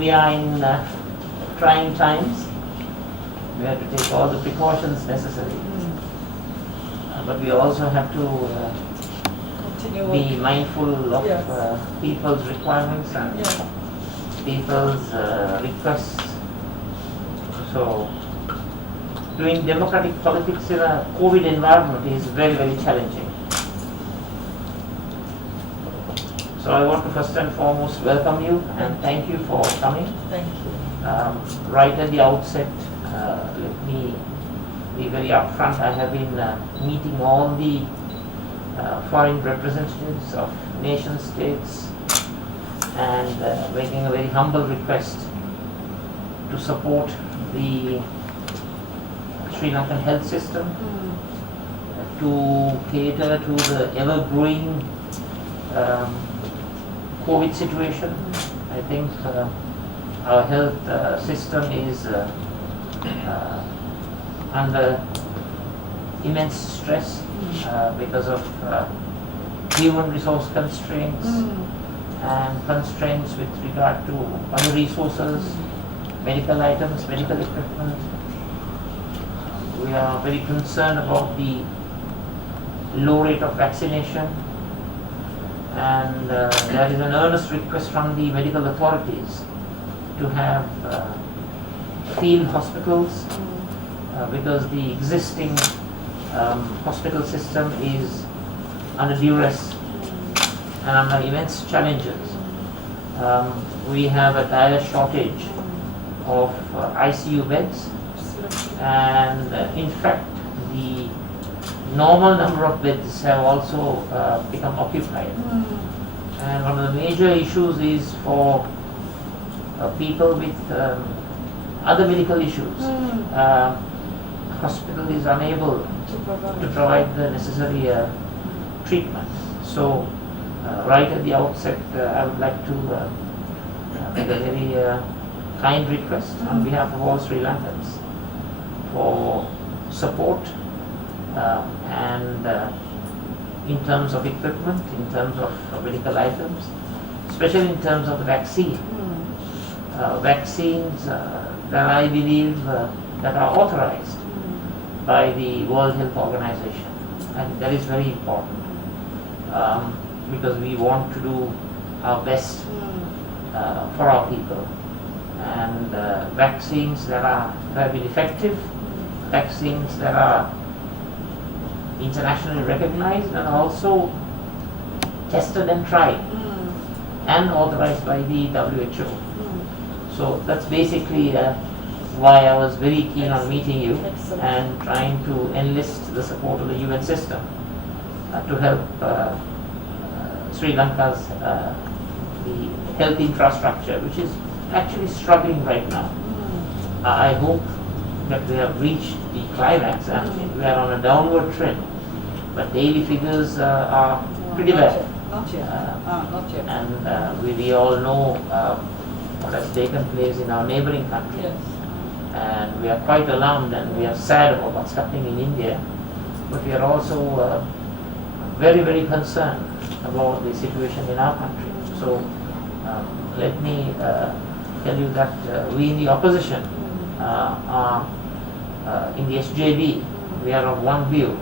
we are in trying times. We have to take all the precautions necessary. But we also have to be mindful of people's requirements and people's requests. So, doing democratic politics in a COVID environment is very, very challenging. So I want to first and foremost welcome you and thank you for coming. Thank you. Right at the outset, let me be very upfront. I have been meeting all the foreign representatives of nation states and making a very humble request to support the Sri Lankan health system, to cater to the ever-growing COVID situation. I think our health system is under immense stress because of human resource constraints and constraints with regard to other resources, medical items, medical equipment. We are very concerned about the low rate of vaccination, and there is an earnest request from the medical authorities to have field hospitals because the existing hospital system is under duress and under immense challenges. We have a dire shortage of ICU beds, and in fact the normal number of beds have also become occupied. And one of the major issues is for people with other medical issues. Hospital is unable to provide the necessary treatment. So right at the outset, I would like to make a very kind request on behalf of all Sri Lankans for support and in terms of equipment, in terms of medical items, especially in terms of the vaccine. Vaccines that I believe that are authorized by the World Health Organization. And that is very important because we want to do our best for our people. And vaccines that have been effective, vaccines that are internationally recognized and also tested and tried and authorized by the WHO. So that's basically why I was very keen on meeting you and trying to enlist the support of the UN system to help Sri Lanka's the health infrastructure, which is actually struggling right now. I hope that we have reached the climax and we are on a downward trend, but daily figures are pretty bad. Not yet. And we all know what has taken place in our neighboring countries. Yes. And we are quite alarmed and we are sad about what's happening in India, but we are also very, very concerned about the situation in our country. So let me tell you that we in the opposition are in the SJB, we are of one view.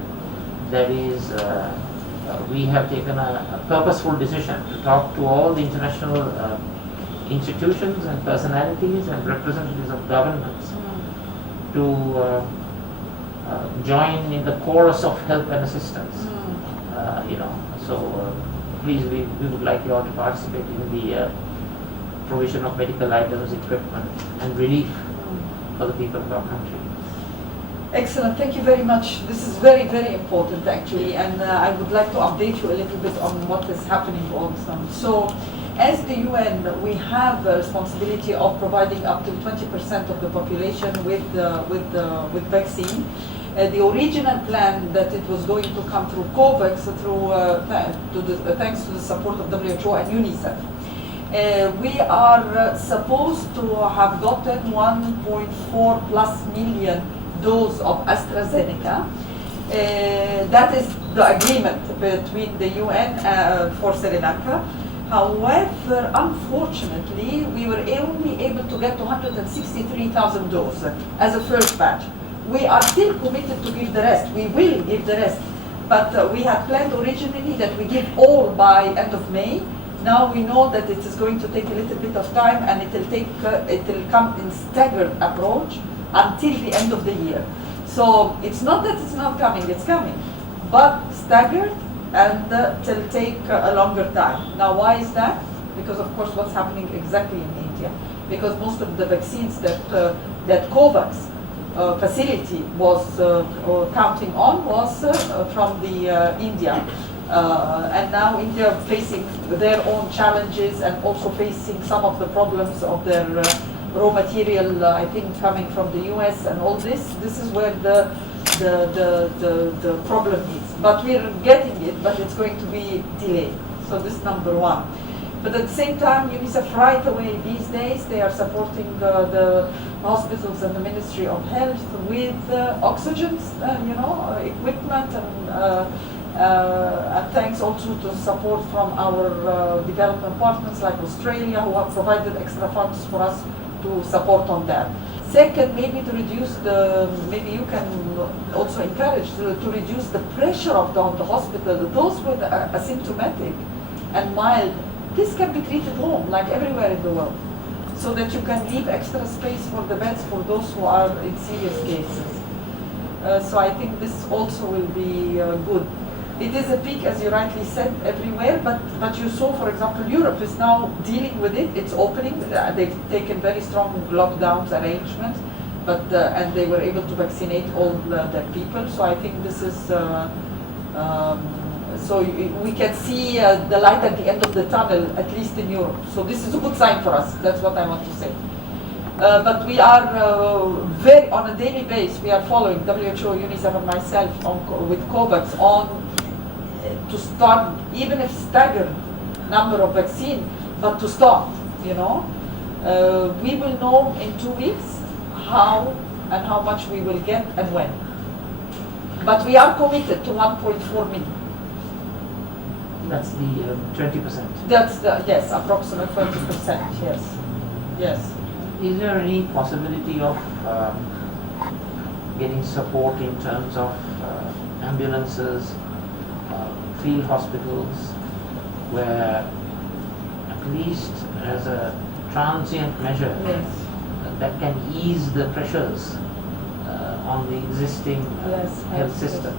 That is, we have taken a purposeful decision to talk to all the international institutions and personalities and representatives of governments to join in the chorus of help and assistance. So please, we would like you all to participate in the provision of medical items, equipment and relief for the people of our country. Excellent, thank you very much. This is very, very important actually, and I would like to update you a little bit on what is happening also. So, as the UN, we have a responsibility of providing up to 20% of the population with vaccine. The original plan that it was going to come through COVAX, thanks to the support of WHO and UNICEF. We are supposed to have gotten 1.4 plus million dose of AstraZeneca. That is the agreement between the UN for Sri Lanka. However, unfortunately, we were only able to get 263,000 doses as a first batch. We are still committed to give the rest. We will give the rest. But we had planned originally that we give all by end of May. Now we know that it is going to take a little bit of time, and it will come in staggered approach until the end of the year. So it's not that it's not coming, it's coming, but staggered, and it will take a longer time. Now why is that? Because of course what's happening exactly in India. Because most of the vaccines that COVAX facility was counting on was from the India. And now India facing their own challenges and also facing some of the problems of their raw material, I think coming from the US and all this. This is where the problem is. But we're getting it, but it's going to be delayed. So this is number one. But at the same time, UNICEF right away these days, they are supporting the hospitals and the Ministry of Health with oxygen, equipment, and thanks also to support from our development partners like Australia, who have provided extra funds for us to support on that. Second, maybe to reduce maybe you can also encourage to reduce the pressure on the hospital. Those with asymptomatic and mild, this can be treated home, like everywhere in the world, so that you can leave extra space for the beds for those who are in serious cases. So I think this also will be good. It is a peak, as you rightly said, everywhere, but you saw, for example, Europe is now dealing with it. It's opening. They've taken very strong lockdowns arrangements, and they were able to vaccinate all their people. So I think this is, so we can see the light at the end of the tunnel, at least in Europe. So this is a good sign for us. That's what I want to say. But we are on a daily basis, we are following WHO, UNICEF, and myself with COVAX on to start, even if staggered number of vaccine, but to start, We will know in 2 weeks how and how much we will get and when. But we are committed to 1.4 million. That's the 20%. That's yes, approximately 20%, yes. Is there any possibility of getting support in terms of ambulances, field hospitals, where at least as a transient measure that can ease the pressures on the existing health system?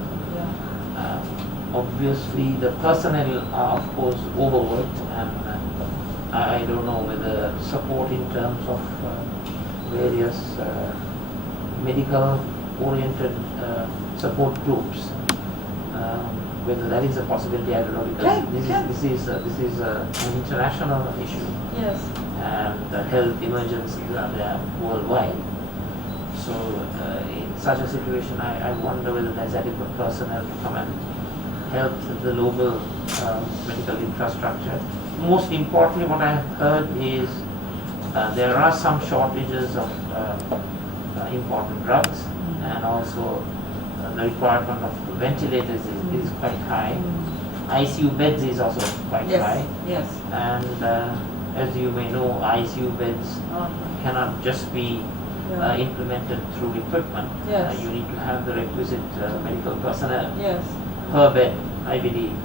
Obviously the personnel are of course overworked, and I don't know whether support in terms of various medical oriented support groups, whether that is a possibility, I don't know, because this is an international issue. Yes. And health emergencies are there worldwide. So in such a situation, I wonder whether there's adequate personnel to come and help the local medical infrastructure. Most importantly, what I have heard is there are some shortages of important drugs, and also the requirement of ventilators is quite high. ICU beds is also quite high. Yes. And as you may know, ICU beds cannot just be implemented through equipment. Yes. You need to have the requisite medical personnel per bed, I believe.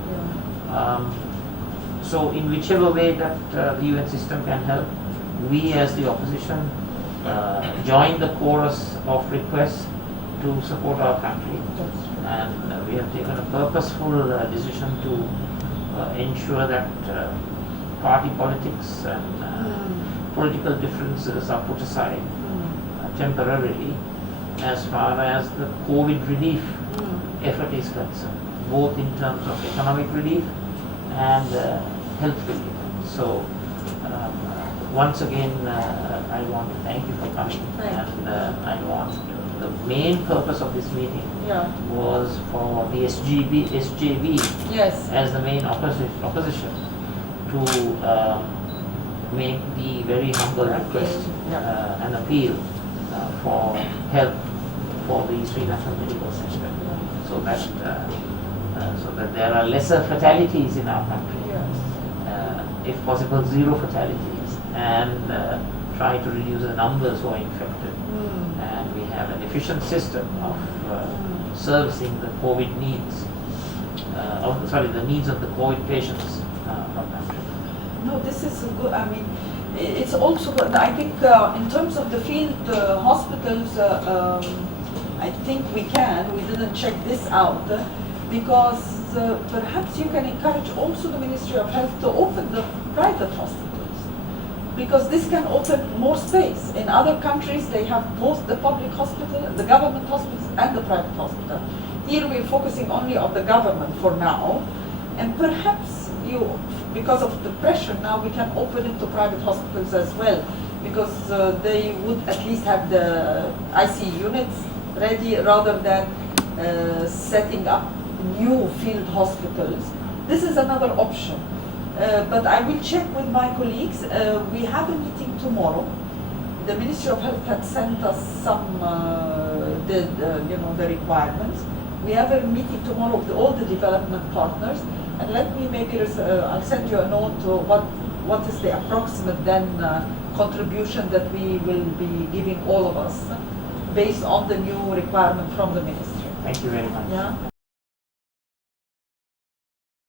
So in whichever way that the UN system can help, we as the opposition join the chorus of requests to support our country. And we have taken a purposeful decision to ensure that party politics and political differences are put aside temporarily as far as the COVID relief effort is concerned, both in terms of economic relief and health relief. So once again, I want to thank you for coming. And I want the main purpose of this meeting was for the SJV as the main opposition to make the very humble request and appeal for help for the Sri Lankan medical sector, so that there are lesser fatalities in our country. if possible, zero fatalities, and try to reduce the numbers who are infected. And we have an efficient system of servicing the COVID needs, the needs of the COVID patients from country. No, this is good. I mean, it's also good. I think in terms of the field hospitals, I think we didn't check this out, because perhaps you can encourage also the Ministry of Health to open the private hospitals, because this can open more space. In other countries, they have both the public hospital, the government hospitals, and the private hospital. Here we're focusing only on the government for now, and perhaps because of the pressure now, we can open it to private hospitals as well, because they would at least have the IC units ready rather than setting up new field hospitals. This is another option. But I will check with my colleagues. We have a meeting tomorrow. The Ministry of Health had sent us some the requirements. We have a meeting tomorrow with all the development partners, and let me maybe I'll send you a note to what is the approximate then contribution that we will be giving all of us based on the new requirement from the ministry. Thank you very much. Yeah.